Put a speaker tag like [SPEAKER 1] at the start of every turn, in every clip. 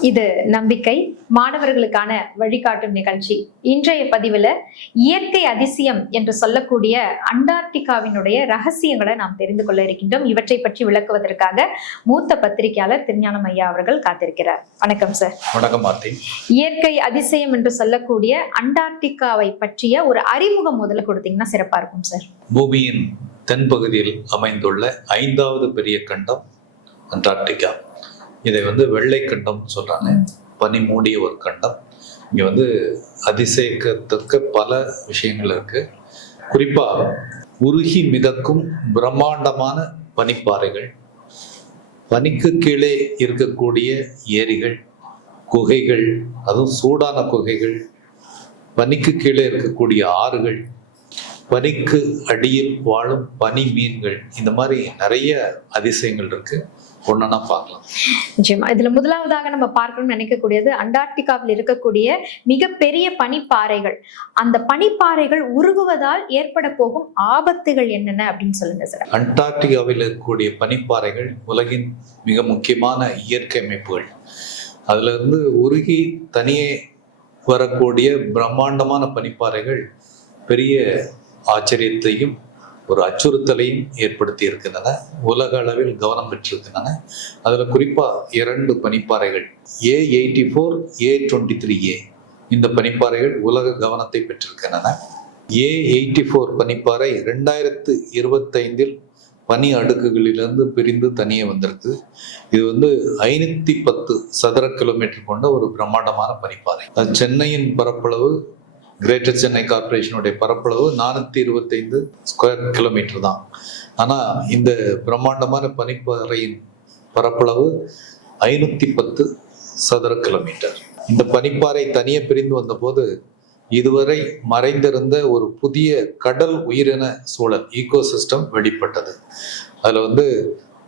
[SPEAKER 1] இது நம்பிக்கை. மாணவர்களுக்கான வழிகாட்டும் நிகழ்ச்சி. இன்றைய பதிவுல இயற்கை அதிசயம் என்று சொல்லக்கூடிய அண்டார்டிகாவினுடைய ரகசியங்களை நாம் தெரிந்து கொள்ள இருக்கின்றோம். இவற்றை பற்றி விளக்குவதற்காக மூத்த பத்திரிகையாளர் திருஞானம் ஐயா அவர்கள் காத்திருக்கிறார். வணக்கம் சார்.
[SPEAKER 2] வணக்கம்
[SPEAKER 1] இயற்கை அதிசயம் என்று சொல்லக்கூடிய அண்டார்டிகாவை பற்றிய ஒரு அறிமுகம் முதல்ல கொடுத்தீங்கன்னா சிறப்பா இருக்கும் சார்.
[SPEAKER 2] பூமியின் தென்பகுதியில் அமைந்துள்ள ஐந்தாவது பெரிய கண்டம் அண்டார்டிகா. இதை வந்து வெள்ளை கண்டம் சொல்றாங்க. பனி மூடிய ஒரு கண்டம். இங்க வந்து அதிசயிக்கத்தக்க பல விஷயங்கள் இருக்கு. குறிப்பா உருகி மிதக்கும் பிரம்மாண்டமான பனிப்பாறைகள் பனிக்கு கீழே இருக்கக்கூடிய ஏரிகள் குகைகள் அதுவும் சூடான குகைகள் பனிக்கு கீழே இருக்கக்கூடிய ஆறுகள் பனிக்கு அடியில் வாழும் பனி மீன்கள் இந்த மாதிரி நிறைய அதிசயங்கள் இருக்கு. ஒன்னா பார்க்கலாம்.
[SPEAKER 1] நிச்சயமா. இதுல முதலாவதாக நம்ம பார்க்கணும்னு நினைக்கக்கூடியது அண்டார்டிகாவில் இருக்கக்கூடிய மிகப்பெரிய பனிப்பாறைகள். அந்த பனிப்பாறைகள் உருகுவதால் ஏற்பட போகும் ஆபத்துகள் என்னென்ன அப்படின்னு சொல்லுங்க சார்
[SPEAKER 2] அண்டார்டிகாவில் இருக்கக்கூடிய பனிப்பாறைகள் உலகின் மிக முக்கியமான இயற்கை அமைப்புகள். அதுல இருந்து உருகி தனியே வரக்கூடிய பிரம்மாண்டமான பனிப்பாறைகள் பெரிய ஆச்சரியத்தையும் ஒரு அச்சுறுத்தலையும் ஏற்படுத்தி இருக்கின்றன. உலக அளவில் கவனம் பெற்றிருக்கின்றன. அதில் குறிப்பாக இரண்டு பனிப்பாறைகள். A eighty four A twenty three A இந்த பனிப்பாறைகள் உலக கவனத்தை பெற்றிருக்கின்றன. ஏ எயிட்டி ஃபோர் பனிப்பாறை ரெண்டாயிரத்து இருபத்தைந்தில் பனி அடுக்குகளிலிருந்து பிரிந்து தனியே வந்திருக்கு. இது வந்து ஐநூற்றி பத்து சதுர கிலோமீட்டர் கொண்ட ஒரு பிரம்மாண்டமான பனிப்பாறை. அது சென்னையின் பரப்பளவு கிரேட்டர் சென்னை கார்பரேஷனுடைய பரப்பளவு நானூற்றி இருபத்தைந்து ஸ்கொயர் கிலோமீட்டர் தான். ஆனால் இந்த பிரம்மாண்டமான பனிப்பாறையின் பரப்பளவு ஐநூற்றி பத்து சதுர கிலோமீட்டர் இந்த பனிப்பாறை தனியே பிரிந்து வந்தபோது இதுவரை மறைந்திருந்த ஒரு புதிய கடல் உயிரின சூழல் ஈகோசிஸ்டம் வெளிப்பட்டது அதில் வந்து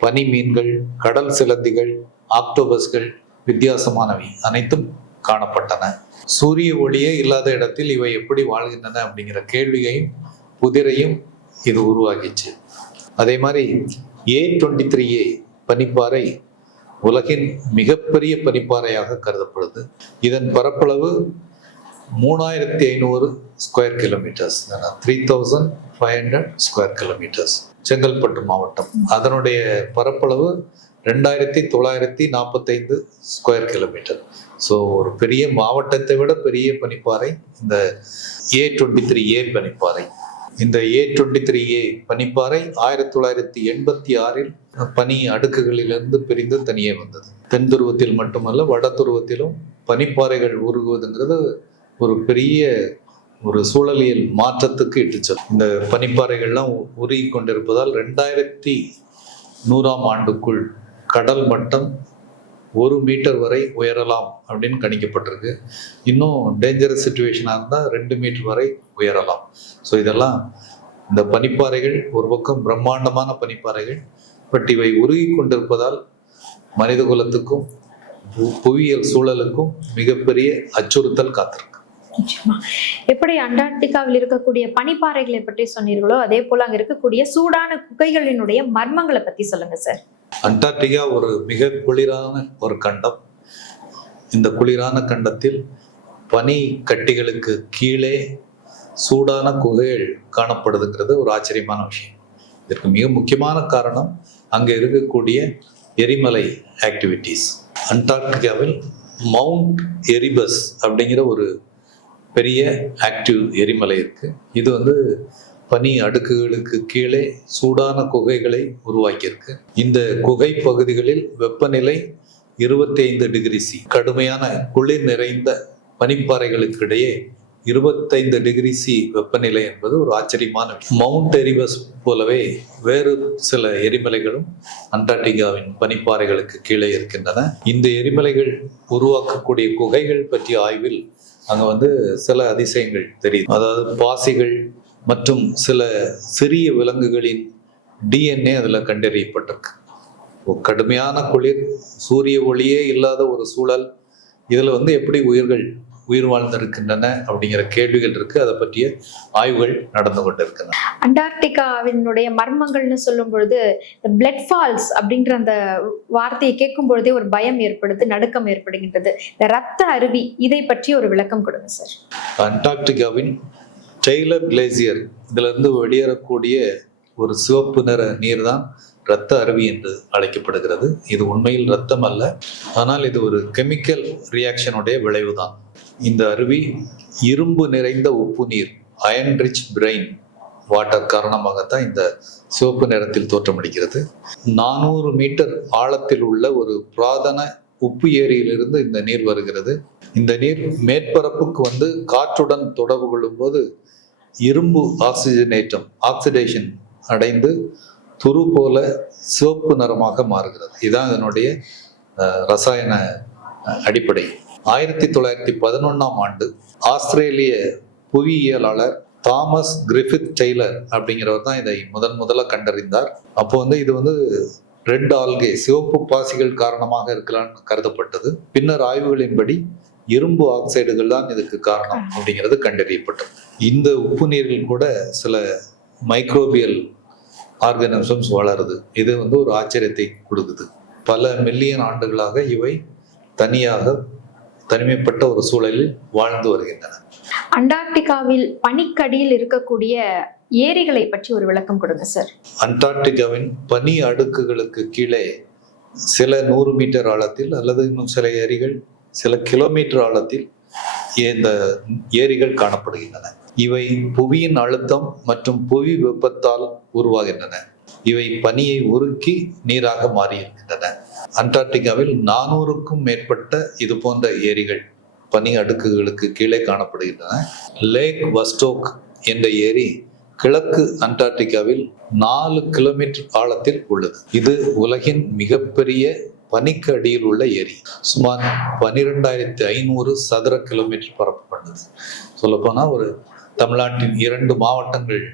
[SPEAKER 2] பனி மீன்கள் கடல் சிலந்திகள் ஆக்டோபஸ்கள் வித்தியாசமானவை அனைத்தும் காணப்பட்டன. சூரிய ஒளியே இல்லாத இடத்தில் இவை எப்படி வாழ்கின்றன அப்படிங்கிற கேள்வியையும் புதிரையும் இது உருவாகிச்சு அதே மாதிரி ஏ டுவெண்ட்டி த்ரீ ஏ பனிப்பாறை உலகின் மிகப்பெரிய பனிப்பாறையாக கருதப்படுது. இதன் பரப்பளவு மூணாயிரத்தி ஐநூறு square kilometres three thousand five hundred square kilometres Chengalpattu மாவட்டம். அதனுடைய பரப்பளவு ரெண்டாயிரத்தி தொள்ளாயிரத்தி நாற்பத்தைந்து ஸ்கொயர் கிலோமீட்டர் ஸோ ஒரு பெரிய மாவட்டத்தை விட பெரிய பனிப்பாறை இந்த ஏ டுவெண்ட்டி த்ரீ ஏ பனிப்பாறை. இந்த ஏ டுவெண்ட்டி த்ரீ ஏ பனிப்பாறை ஆயிரத்தி தொள்ளாயிரத்தி எண்பத்தி ஆறில் பனி அடுக்குகளிலிருந்து பிரிந்து தனியே வந்தது. தென் துருவத்தில் மட்டுமல்ல வட துருவத்திலும் பனிப்பாறைகள் உருகுவதுங்கிறது ஒரு பெரிய ஒரு சூழலியல் மாற்றத்துக்கு இட்டுச்சல் இந்த பனிப்பாறைகள்லாம் உருகி கொண்டிருப்பதால் ரெண்டாயிரத்தி நூறாம் ஆண்டுக்குள் கடல் மட்டம் ஒரு மீட்டர் வரை உயரலாம் அப்படின்னு கணிக்கப்பட்டிருக்கு. இன்னும் டேஞ்சரஸ் சுச்சுவேஷனாக இருந்தால் ரெண்டு மீட்டர் வரை உயரலாம். ஸோ இதெல்லாம் இந்த பனிப்பாறைகள் ஒரு பக்கம் பிரம்மாண்டமான பனிப்பாறைகள் பட் இவை உருகி கொண்டிருப்பதால் மனித குலத்துக்கும் பு- புவியியல் சூழலுக்கும் மிகப்பெரிய அச்சுறுத்தல் காத்திருக்கு.
[SPEAKER 1] எப்படி அண்டார்டிகாவில் இருக்கக்கூடிய பனிப்பாறைகளை பற்றி சொன்னீர்களோ அதே போல அங்க இருக்கக்கூடிய சூடான குகைகளினுடைய மர்மங்களை பத்தி சொல்லுங்க சார்.
[SPEAKER 2] அண்டார்டிகா ஒரு மிக குளிரான ஒரு கண்டம். இந்த குளிரான கண்டத்தில் பனி கட்டிகளுக்கு கீழே சூடான குகைகள் காணப்படுதுங்கிறது ஒரு ஆச்சரியமான விஷயம். இதற்கு மிக முக்கியமான காரணம் அங்கே இருக்கக்கூடிய எரிமலை ஆக்டிவிட்டீஸ் அண்டார்டிகாவில் மவுண்ட் எரிபஸ் அப்படிங்கிற ஒரு பெரிய ஆக்டிவ் எரிமலை இருக்குது இது வந்து பனி அடுக்குகளுக்கு கீழே சூடான குகைகளை உருவாக்கியிருக்கு. இந்த குகை பகுதிகளில் வெப்பநிலை இருபத்தி ஐந்து டிகிரி சி. கடுமையான குளிர் நிறைந்த பனிப்பாறைகளுக்கு இடையே இருபத்தைந்து டிகிரி சி வெப்பநிலை என்பது ஒரு ஆச்சரியமான மவுண்ட் எரிபஸ் போலவே வேறு சில எரிமலைகளும் அண்டார்டிகாவின் பனிப்பாறைகளுக்கு கீழே இருக்கின்றன. இந்த எரிமலைகள் உருவாக்கக்கூடிய குகைகள் பற்றிய ஆய்வில் அங்கே வந்து சில அதிசயங்கள் தெரியுது. அதாவது பாசிகள் மற்றும் சில சிறிய விலங்குகளின் டிஎன்ஏ அதில் கண்டறியப்பட்டிருக்கு. கடுமையான குளிர் சூரிய ஒளியே இல்லாத ஒரு சூழல் இதில் வந்து எப்படி உயிர்கள் உயிர் வாழ்ந்திருக்கின்றன அப்படிங்கிற கேள்விகள் இருக்கு. அதை பற்றிய ஆய்வுகள் நடந்து கொண்டிருக்கின்றன.
[SPEAKER 1] அண்டார்டிகாவினுடைய மர்மங்கள்னு சொல்லும் பொழுது பிளட் ஃபால்ஸ் அப்படின்ற அந்த வார்த்தையை கேட்கும் பொழுதே ஒரு பயம் ஏற்படுது நடுக்கம் ஏற்படுகின்றது. இந்த ரத்த அருவி இதை பற்றி ஒரு விளக்கம் கொடுங்க சார்.
[SPEAKER 2] அண்டார்டிகாவின் Taylor glacier. இதிலிருந்து வெளியேறக்கூடிய ஒரு சிவப்பு நிற நீர் தான் இரத்த அருவி என்று அழைக்கப்படுகிறது. இது உண்மையில் ரத்தம் அல்ல. ஆனால் இது ஒரு கெமிக்கல் ரியாக்ஷனுடைய விளைவு தான் இந்த அருவி இரும்பு நிறைந்த உப்பு நீர் அயன் ரிச் பிரெயின் வாட்டர் காரணமாகத்தான் இந்த சிவப்பு நிறத்தில் தோற்றமளிக்கிறது. நானூறு மீட்டர் ஆழத்தில் உள்ள ஒரு புராதன உப்பு ஏரியிலிருந்து இந்த நீர் வருகிறது. இந்த நீர் மேற்பரப்புக்கு வந்து காற்றுடன் தொடர்பு கொள்ளும்போது இரும்பு ஆக்சிஜனேற்றம் ஆக்சிடேஷன் அடைந்து துரு போல சிவப்பு நிறமாக மாறுகிறது. இதுதான் இதனுடைய ரசாயன அடிப்படை. ஆயிரத்தி தொள்ளாயிரத்தி பதினொன்றாம் ஆண்டு ஆஸ்திரேலிய புவியியலாளர் தாமஸ் கிரிஃபித் டெய்லர் அப்படிங்கிறவர் தான் இதை முதன் முதல்ல கண்டறிந்தார். அப்போ வந்து இது வந்து ரெட் ஆல்கே சிவப்பு பாசிகள் காரணமாக இருக்கலாம்னு கருதப்பட்டது. பின்னர் ஆய்வுகளின்படி இரும்பு ஆக்சைடுகள் தான் இதுக்கு காரணம் அப்படிங்கிறது கண்டறியப்பட்டது. இந்த உப்பு நீரில் கூட சில மைக்ரோபியல் ஆர்கனிசம்ஸ் வளருது. இது வந்து ஒரு ஆச்சரியத்தை கொடுக்குது. பல மில்லியன் ஆண்டுகளாக இவை தனியாக தனிமைப்பட்ட ஒரு சூழலில் வாழ்ந்து வருகின்றன.
[SPEAKER 1] அண்டார்டிகாவில் பனிக்கடியில் இருக்கக்கூடிய ஏரிகளை பற்றி ஒரு விளக்கம் கொடுங்க சார்
[SPEAKER 2] அண்டார்டிகாவின் பனி அடுக்குகளுக்கு கீழே சில நூறு மீட்டர் ஆழத்தில் அல்லது இன்னும் சில ஏரிகள் சில கிலோமீட்டர் ஆழத்தில் இந்த ஏரிகள் காணப்படுகின்றன. இவை புவியின் அழுத்தம் மற்றும் புவி வெப்பத்தால் உருவாகின்றன. இவை பனியை உருக்கி நீராக மாறியிருக்கின்றன. அண்டார்டிகாவில் நானூறுக்கும் மேற்பட்ட இது போன்ற ஏரிகள் பனி அடுக்குகளுக்கு கீழே காணப்படுகின்றன. லேக் வஸ்டோக் என்ற ஏரி கிழக்கு அண்டார்டிகாவில் நாலு கிலோமீட்டர் ஆழத்தில் உள்ளது. இது உலகின் மிகப்பெரிய பனிக்கு அடியில் உள்ள ஏரி. சுமார் பனிரெண்டாயிரத்தி ஐநூறு சதுர கிலோமீட்டர் பரப்பு கொண்டது. சொல்லப்போனால் ஒரு தமிழ்நாட்டின் இரண்டு மாவட்டங்கள்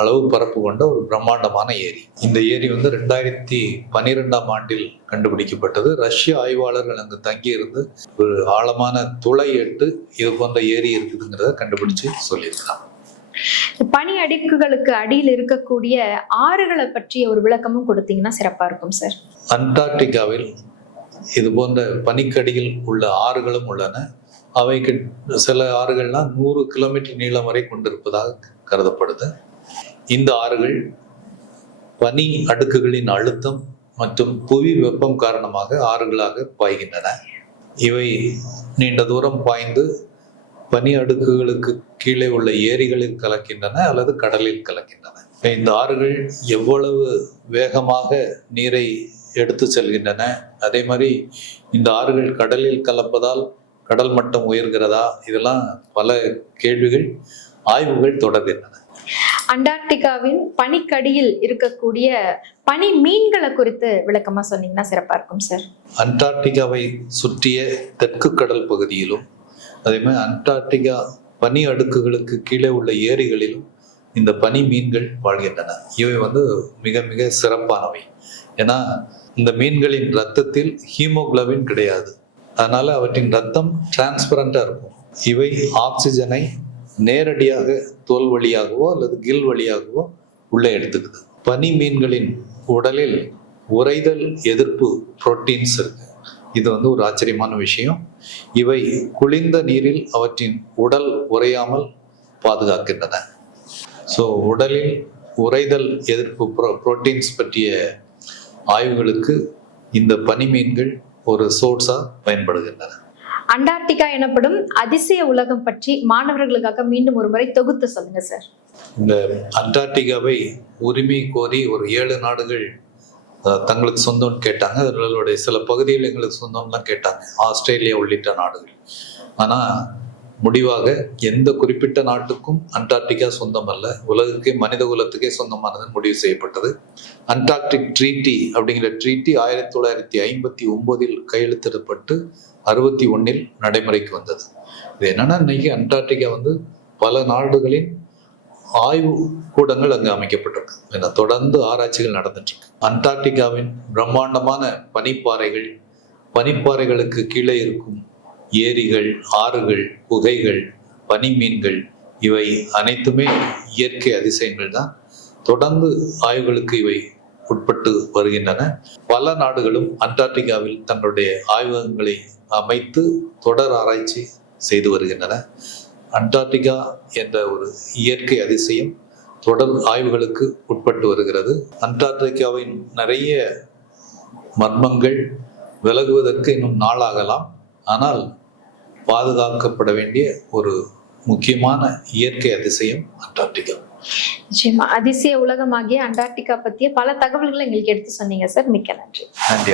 [SPEAKER 2] அளவு பரப்பு கொண்ட ஒரு பிரம்மாண்டமான ஏரி. இந்த ஏரி வந்து ரெண்டாயிரத்தி பன்னிரெண்டாம் ஆண்டில் கண்டுபிடிக்கப்பட்டது. ரஷ்ய ஆய்வாளர்கள் அங்கு தங்கியிருந்து ஒரு ஆழமான துளை எட்டு இது போன்ற ஏரி இருக்குதுங்கிறத கண்டுபிடிச்சு சொல்லியிருக்காங்க
[SPEAKER 1] பனி அடுக்குகளுக்கு அடியில் இருக்கக்கூடிய ஆறுகளை பற்றிய ஒரு விளக்கமும் கொடுத்தீங்கன்னா சிறப்பா இருக்கும் சார்
[SPEAKER 2] அண்டார்டிகாவில் இது போன்ற பனிக்கடியில் உள்ள ஆறுகளும் உள்ளன. அவைக்கு சில ஆறுகள்லாம் நூறு கிலோமீட்டர் நீளம் வரை கொண்டிருப்பதாக கருதப்படுது. இந்த ஆறுகள் பனி அடுக்குகளின் அழுத்தம் மற்றும் புவி வெப்பம் காரணமாக ஆறுகளாக பாய்கின்றன. இவை நீண்ட தூரம் பாய்ந்து பனி அடுக்குகளுக்கு கீழே உள்ள ஏரிகளில் கலக்கின்றன அல்லது கடலில் கலக்கின்றன. இந்த ஆறுகள் எவ்வளவு வேகமாக நீரை எடுத்து செல்கின்றன? அதே மாதிரி இந்த ஆறுகள் கடலில் கலப்பதால் கடல் மட்டம் உயர்கிறதா? இதெல்லாம் பல கேள்விகள் ஆய்வுகள் தொடர்கின்றன.
[SPEAKER 1] அண்டார்டிகாவின் பனிக்கடியில் இருக்கக்கூடிய பனி மீன்களை குறித்து விளக்கமா சொன்னீங்கன்னா சிறப்பா இருக்கும் சார்.
[SPEAKER 2] அண்டார்டிகாவை சுற்றிய தெற்கு கடல் பகுதியிலும் அதே மாதிரி அண்டார்டிகா பனி அடுக்குகளுக்கு கீழே உள்ள ஏரிகளிலும் இந்த பனி மீன்கள் வாழ்கின்றன. இவை வந்து மிக மிக சிறப்பானவை. ஏன்னா இந்த மீன்களின் ரத்தத்தில் ஹீமோகுளோபின் கிடையாது. அதனால அவற்றின் ரத்தம் டிரான்ஸ்பரண்டாக இருக்கும். இவை ஆக்சிஜனை நேரடியாக தோல் வழியாகவோ அல்லது கில் வழியாகவோ உள்ளே எடுத்துக்குது. பனி மீன்களின் உடலில் உறைதல் எதிர்ப்பு புரோட்டீன்ஸ் இருக்கு. இது வந்து ஒரு ஆச்சரியமான விஷயம். இவை குளிர்ந்த நீரில் அவற்றின் உடல் உறையாமல் பாதுகாக்கின்றன. ஸோ உடலில் உறைதல் எதிர்ப்பு புரோ புரோட்டீன்ஸ் பற்றிய ஆய்வுகளுக்கு இந்த பனிமீன்கள் ஒரு சோர்ஸாக பயன்படுகின்றன.
[SPEAKER 1] அண்டார்டிகா எனப்படும் அதிசய உலகம் பற்றி மாணவர்களுக்காக மீண்டும் ஒரு முறை தொகுத்து சொல்லுங்க சார்.
[SPEAKER 2] இந்த அண்டார்டிகாவை உரிமை கோரி ஒரு ஏழு நாடுகள் தங்களுக்கு சொந்தம்னு கேட்டாங்க. அவர்களுடைய சில பகுதிகள் எங்களுக்கு சொந்தம்லாம் கேட்டாங்க. ஆஸ்திரேலியா உள்ளிட்ட நாடுகள். ஆனால் முடிவாக எந்த குறிப்பிட்ட நாட்டுக்கும் அண்டார்டிகா சொந்தம் அல்ல உலகுக்கே மனித குலத்துக்கே சொந்தமானது முடிவு செய்யப்பட்டது. அண்டார்டிக் ட்ரீட்டி அப்படிங்கிற ட்ரீட்டி ஆயிரத்தி தொள்ளாயிரத்தி ஐம்பத்தி ஒன்பதில் கையெழுத்திடப்பட்டு அறுபத்தி ஒன்னில் நடைமுறைக்கு வந்தது. இது என்னன்னா இன்னைக்கு அண்டார்டிகா வந்து பல நாடுகளின் ஆய்வு கூடங்கள் அங்கு அமைக்கப்பட்டிருக்கு. ஏன்னா தொடர்ந்து ஆராய்ச்சிகள் நடந்துட்டு இருக்கு அண்டார்டிகாவின் பிரம்மாண்டமான பனிப்பாறைகள் பனிப்பாறைகளுக்கு கீழே இருக்கும் ஏரிகள் ஆறுகள் குகைகள் பனிமீன்கள் இவை அனைத்துமே இயற்கை அதிசயங்கள் தான். தொடர்ந்து ஆய்வுகளுக்கு இவை உட்பட்டு வருகின்றன. பல நாடுகளும் அண்டார்டிகாவில் தங்களுடைய ஆய்வகங்களை அமைத்து தொடர் ஆராய்ச்சி செய்து வருகின்றன. அண்டார்டிகா என்ற ஒரு இயற்கை அதிசயம் தொடர் ஆய்வுகளுக்கு உட்பட்டு வருகிறது. அண்டார்டிகாவின் நிறைய மர்மங்கள் விலகுவதற்கு இன்னும் நாளாகலாம். ஆனால் பாதுகாக்கப்பட வேண்டிய ஒரு முக்கியமான இயற்கை அதிசயம் அண்டார்டிகா.
[SPEAKER 1] நிச்சயமா. அதிசய உலகமாகிய அண்டார்டிகா பத்திய பல தகவல்களை எங்களுக்கு எடுத்து சொன்னீங்க சார். மிக்க நன்றி.
[SPEAKER 2] நன்றி